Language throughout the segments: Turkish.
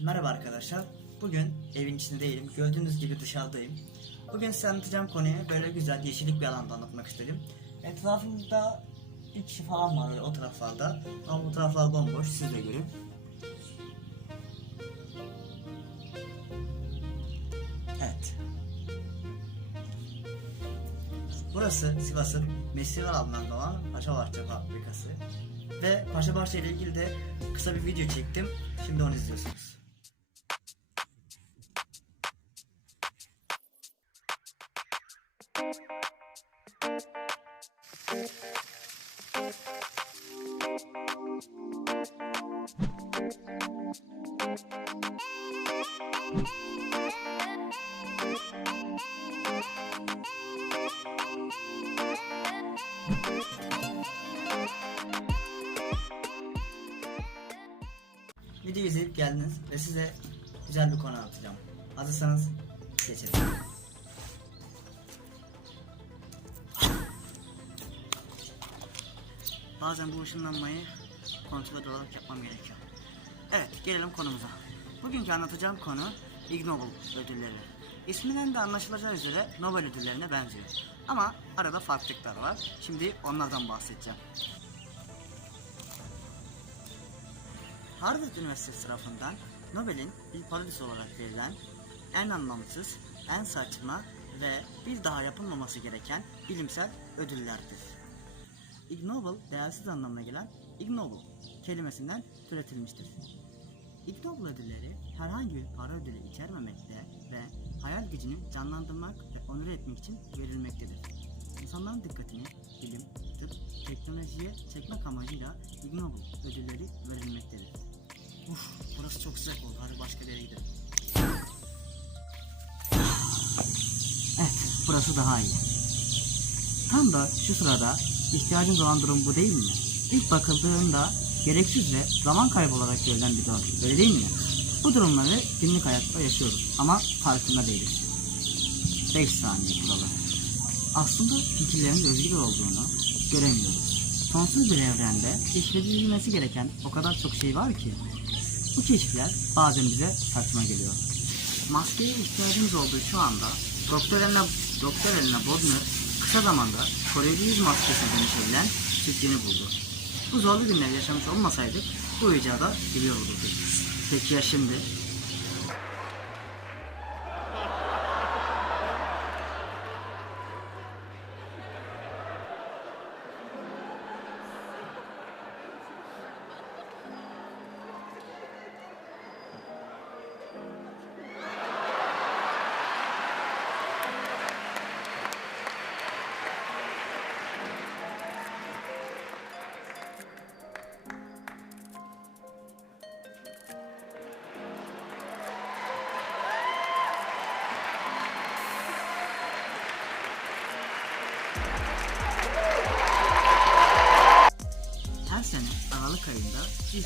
Merhaba arkadaşlar. Bugün evin içinde değilim. Gördüğünüz gibi dışarıdayım. Bugün size anlatacağım konuyu böyle güzel yeşillik bir alanda anlatmak istedim. Etrafımda bir kişi falan var öyle o taraflarda. Ama bu taraflar bomboş. Siz de görün. Evet. Burası Sivas'ın Mesivar adından olan Paşabahçe fabrikası. Ve Paşabahçe ile ilgili de kısa bir video çektim. Şimdi onu izliyorsunuz. Videoyu izleyip geldiniz ve size güzel bir konu anlatacağım. Hazırsanız geçelim. Bazen bu ışınlanmayı kontrol olarak yapmam gerekiyor. Evet, gelelim konumuza. Bugünkü anlatacağım konu Ig Nobel ödülleri. İsminden de anlaşılacağı üzere Nobel ödüllerine benziyor. Ama arada farklılıklar var. Şimdi onlardan bahsedeceğim. Harvard Üniversitesi tarafından Nobel'in bir parodisi olarak verilen en anlamsız, en saçma ve bir daha yapılmaması gereken bilimsel ödüllerdir. Ig Nobel değersiz anlamına gelen ignoble kelimesinden türetilmiştir. Ig Nobel ödülleri herhangi bir para ödülü içermemekte ve hayal gücünü canlandırmak ve onur etmek için verilmektedir. İnsanların dikkatini bilim, tıp, teknolojiye çekmek amacıyla Ig Nobel ödülleri verilmektedir. Uf, burası çok sıcak oldu. Hadi başka bir yere gidelim. Evet, burası daha iyi. Tam da şu sırada ihtiyacımız olan durum bu değil mi? İlk bakıldığında gereksiz ve zaman kaybı olarak görülen bir durum. Öyle değil mi? Bu durumları günlük hayatta yaşıyoruz ama farkında değiliz. 5 saniye kuralı. Aslında fikirlerin özgür olduğunu göremiyoruz. Sonsuz bir evrende keşfedilmesi gereken o kadar çok şey var ki bu keşifler bazen bize saçma geliyor. Maskeye ihtiyacımız olduğu şu anda Doktor Elena, Doktor Elena Bodmer kısa zamanda koruyucu yüz maskesi dönüşebilen sütyeni buldu. Bu zorlu günleri yaşamış olmasaydık bu icada biliyor olurduk. Peki ya şimdi?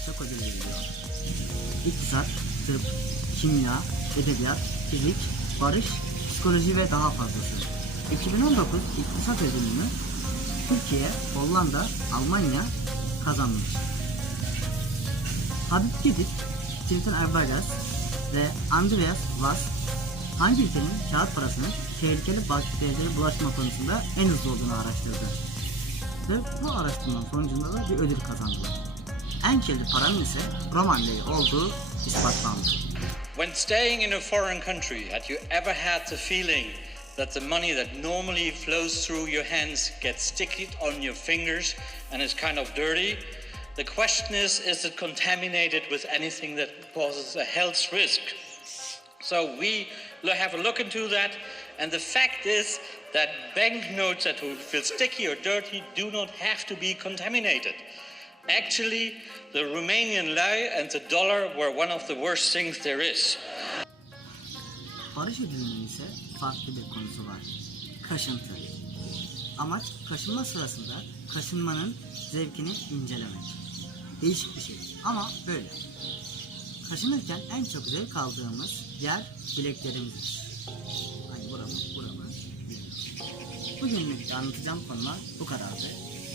Birçok ödül veriliyor. İktisat, tıp, kimya, edebiyat, fizik, barış, psikoloji ve daha fazlası. 2019 İktisat Ödülünü Türkiye, Hollanda, Almanya kazanmış. Habib Gidip, Tintin Arbaydas ve Andreas Vass hangi ülkenin kağıt parasının tehlikeli bakterilere bulaşma konusunda en hızlı olduğunu araştırdı. Ve bu araştırmanın sonucunda da bir ödül kazandılar. Paranın ise olduğu ispatlandı. When staying in a foreign country, had you ever had the feeling that the money that normally flows through your hands gets sticky on your fingers and is kind of dirty? The question is is it contaminated with anything that causes a health risk? So we have a look into that, and the fact is that banknotes that feel sticky or dirty do not have to be contaminated. Actually, the Romanian lei and the dollar were one of the worst things there is. Barış ödülünün ise farklı bir konusu var. Kaşıntı. Amaç kaşınma sırasında kaşınmanın zevkini incelemek. Değişik bir şey ama böyle. Kaşınırken en çok zevk aldığımız yer bileklerimizdir. Hani buramız, bilek. Bugünlük anlatacağım konular bu kadardı.